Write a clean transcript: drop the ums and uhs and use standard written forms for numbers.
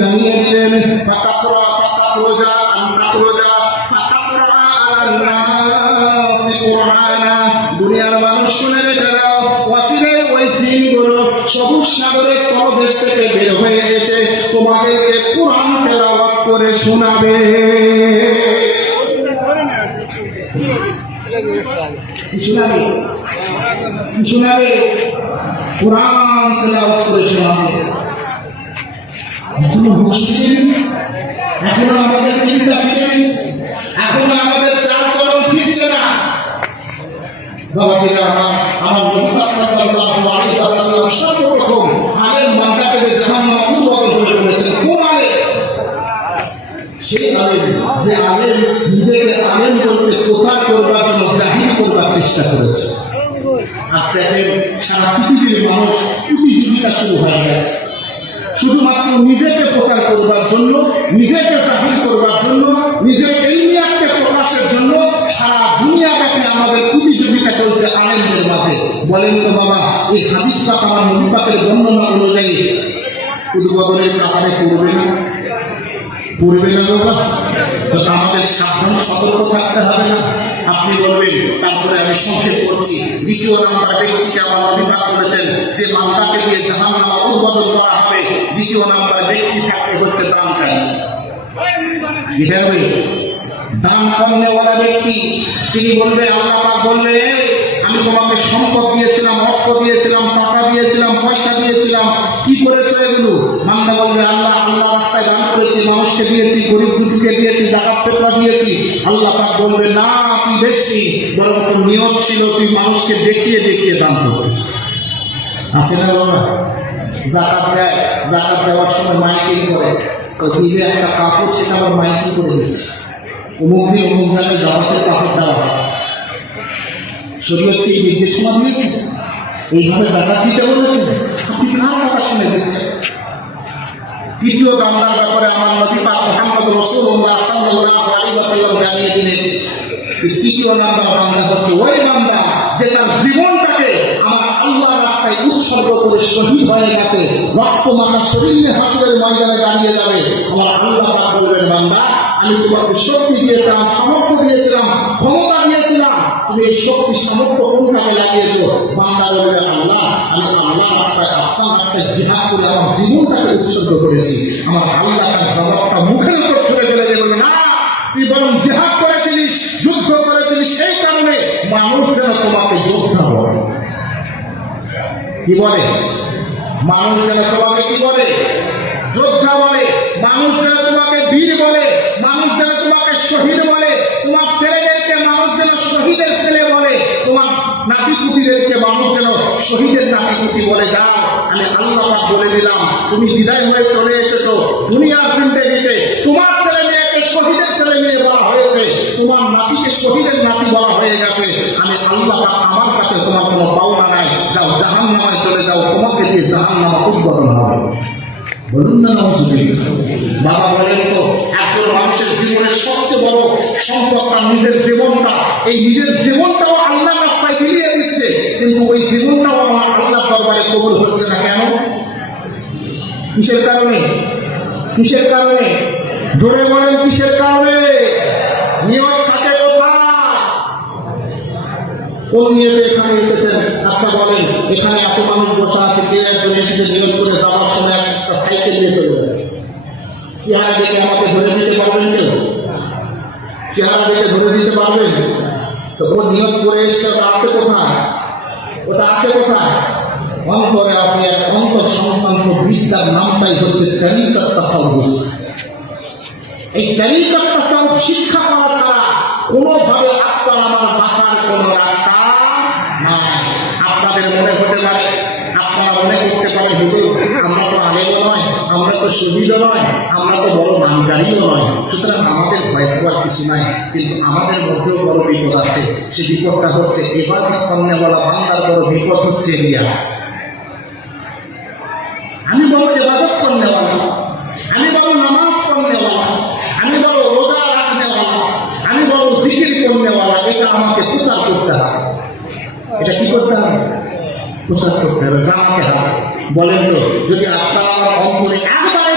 জানিয়ে দিলেন ফাতাকরা ফাতাখরুজা আনতাখরুজা ফাতাকরা আলান নাসি কুরআনা। দুনিয়ার মানুষ শুনে রেখে দাও, অচিরেই ওই জিনগুলো সবুজ সাগরের তলদেশ থেকে বের হয়ে এসে তোমাদেরকে কুরআন তেলাওয়াত করে শোনাবে। শোনাবে কুরআন তেলাওয়াত করে শোনাবে। এখনো মুশকিল, এখনো আমাদের চিন্তা ফিরেনি, এখনো আমাদের চাল চলন ফিরছে না। বাবাজিরা আমার নবী সাল্লাল্লাহু আলাইহি ওয়াসাল্লাম সর্বপ্রথম আলেম বান্দাকে জাহান্নামে উদ্বুদ্ধ করে বলেছেন। কোন আলেম? সেই আলেম যে আলেম নিজেকে আলেম করতে প্রচার করবার জন্য জাহির করবার চেষ্টা করেছে। আজকে সারা পৃথিবীর মানুষ প্রতিযোগিতা শুরু হয়ে গেছে, শুধুমাত্র নিজেকে প্রচার করবার জন্য, নিজেকে জাহির করবার জন্য, নিজের ইলমিয়াতকে প্রকাশের জন্য সারা দুনিয়াব্যাপী আমাদের প্রতিযোগিতা চলছে আলেমদের মাঝে। বলেন তো বাবা, এই হাদিস পাক আমার নবী পাকের বর্ণনা অনুযায়ী উদ্বোধনের কাতারে পড়বে না? পড়বে না বাবা? আমাদের সাবধান সতর্ক থাকতে হবে না? আপনি বলবেন, তারপরে আমি সংক্ষেপ করছি। দ্বিতীয় নাম্বার ব্যক্তিকে আমার নবী পাক বলেছেন যে মানটাকে দিয়ে জাহান্নামে উদ্বোধন করা হবে। দ্বিতীয় নাম্বার ব্যক্তি থাকতে হচ্ছে দানকারী। দান করনেওয়ালা ব্যক্তি, তিনি বলবে, আল্লাহ পাক বললে আমি তোমাকে সম্পদ দিয়েছিলাম, অর্থ দিয়েছিলাম, টাকা দিয়েছিলাম, পয়সা দিয়েছিলাম, কি করেছো এগুলো? বান্দা বলবে, আল্লাহ রাস্তায় দান করেছি, মানুষকে দিয়েছি, গরিব দুঃখীকে দিয়েছি, যাকাত ফিতরা দিয়েছি। আল্লাহ পাক বলবে, না, তুই বেশি, বরং তোর নিয়ত ছিল তুই মানুষকে দেখিয়ে দেখিয়ে দান করবি। আছে না বাবা? যাকাত দেয়, যাকাত দেওয়ার সময় মাইকিং করে, দিবে একটা কাপড়, সেটা আবার মাইকিং করে দিচ্ছে, অমুক দিন অমুক জায়গায় জামাতের কাপড় দেওয়া হয়। শরীয়তকে এই নির্দেশনা দিয়েছে, এইভাবে যাকাত দিতে বলেছেন, আপনি কার কথা শুনে দিচ্ছেন? তৃতীয় বান্দার ব্যাপারে আমার নবী পাক মুহাম্মদ রাসূলুল্লাহ সাল্লাল্লাহু আলাইহি ওয়াসাল্লাম জানিয়ে দিলেন, তৃতীয় নাম্বার বান্দা হচ্ছে ওই বান্দা যে তার জীবনটাকে আমার আল্লাহর রাস্তায় উৎসর্গ করে শহীদ হয়ে গেছে, রক্ত মাখা শরীর নিয়ে হাসরের ময়দানে দাঁড়িয়ে যাবে। আমার আল্লাহ পাক বলবেন, বান্দা আমি তোমাকে শক্তি দিয়েছিলাম, সামর্থ্য দিয়েছিলাম, ক্ষমতা দিয়েছিলাম, তুমি এই শক্তি সামর্থ্য কোন কাজে লাগিয়েছো? বান্দা বলবে, আল্লাহ আমি আল্লাহর রাস্তায়, আপনার রাস্তায় জিহাদ করে আমার জীবনটাকে উৎসর্গ করেছি। আমার আল্লাহ তার জবাবটা মুখের উপর ছুড়ে ফেলে দেবে, না, তুই বরং জিহাদ করেছিলিস, যুদ্ধ করেছিলিস, সেই কারণে মানুষ যেন তোমাকে যোদ্ধা বলে। কি বলে? মানুষ যেন তোমাকে কি বলে? যোদ্ধা বলে। মানুষ যেন তোমাকে বীর বলে, মানুষ যেন তোমাকে শহীদ বলে, তোমার ছেলেদেরকে মানুষ যেন শহীদের ছেলে বলে, তোমার নাতিপুতিদেরকে মানুষ যেন শহীদের নাতিপুতি বলে। যাও, আমি আল্লাহ পাক বলে দিলাম, তুমি বিদায় হয়ে চলে এসেছো দুনিয়ার জিন্দেগিতে, তোমার ছেলে মেয়েকে শহীদের ছেলে মেয়ে বলা হয়েছে, তোমার নাতিকে শহীদের নাতি বলা হয়ে গেছে। আমি আল্লাহ পাক আমার কাছে তোমার কোনো পাওনা নাই, যাও জাহান্নামে চলে যাও, তোমাকে দিয়ে জাহান্নামে উদ্বোধন হবে। বলুন না নাউজুবিল্লাহ। বাবা বলেন তো, একজন মানুষের জীবনের সবচেয়ে বড় সম্পদ তার নিজের জীবনটা। এই নিজের জীবনটাও আল্লাহর রাস্তায় বিলিয়ে দিচ্ছে, কিন্তু ওই জীবনটাও আমার আল্লাহর দরবারে কবুল হচ্ছে না। কেন? কিসের কারণে? কিসের কারণে? জোরে বলেন, কিসের কারণে? নিয়ত থাকে কোথায়? কোন নিয়তে এখানে এসেছেন? আচ্ছা বলেন, এখানে এত মানুষ বসা আছে, কে একজন এসেছে নিয়ত করে যাওয়ার সময় একটা সাইকেল নিয়ে চলে যাবে? চেহারা দেখে আমাকে ধরে দিতে পারবেন কেউ? চেহারা দেখে ধরে দিতে পারবেন? তো ওর নিয়ত করে এসছে, ওটা আছে কোথায়? ওটা আছে কোথায়? অন্তরে আছে। অন্তর সংক্রান্ত বিদ্যার নামটাই হচ্ছে তরিকাত তাসাউফ। এই তরিকাত তাসাউফ শিক্ষা করা ছাড়া কোনোভাবে আপনার আমার বাঁচার কোনো রাস্তা নাই। আপনাদের মনে হতে পারে, আপনারা মনে করতে পারেন, হুজুর আমরা তো আলেমও নয়, আমরা তো শহীদও নয়, আমরা তো বড় নামদারিও নয়, সুতরাং আমাদের ভয় পাওয়ার কিছু নাই। কিন্তু আমাদের মধ্যেও বড় বিপদ আছে। সে বিপদটা হচ্ছে ইবাদত করনেওয়ালা বান্দার বড় বিপদ হচ্ছে রিয়া। আমি বড় ইবাদত করনেওয়ালা, আমি বড় নামাজ পড়নেওয়ালা, আমি বড় রোজা রাখনেওয়ালা, আমি বড় জিকির করনেওয়ালা, এটা আমাকে প্রচার করতে হবে। এটা কি করতে হবে? প্রচার করতে হবে, জানাতে হবে। বলেন তো, যদি আপনার আমার অন্তরে একবার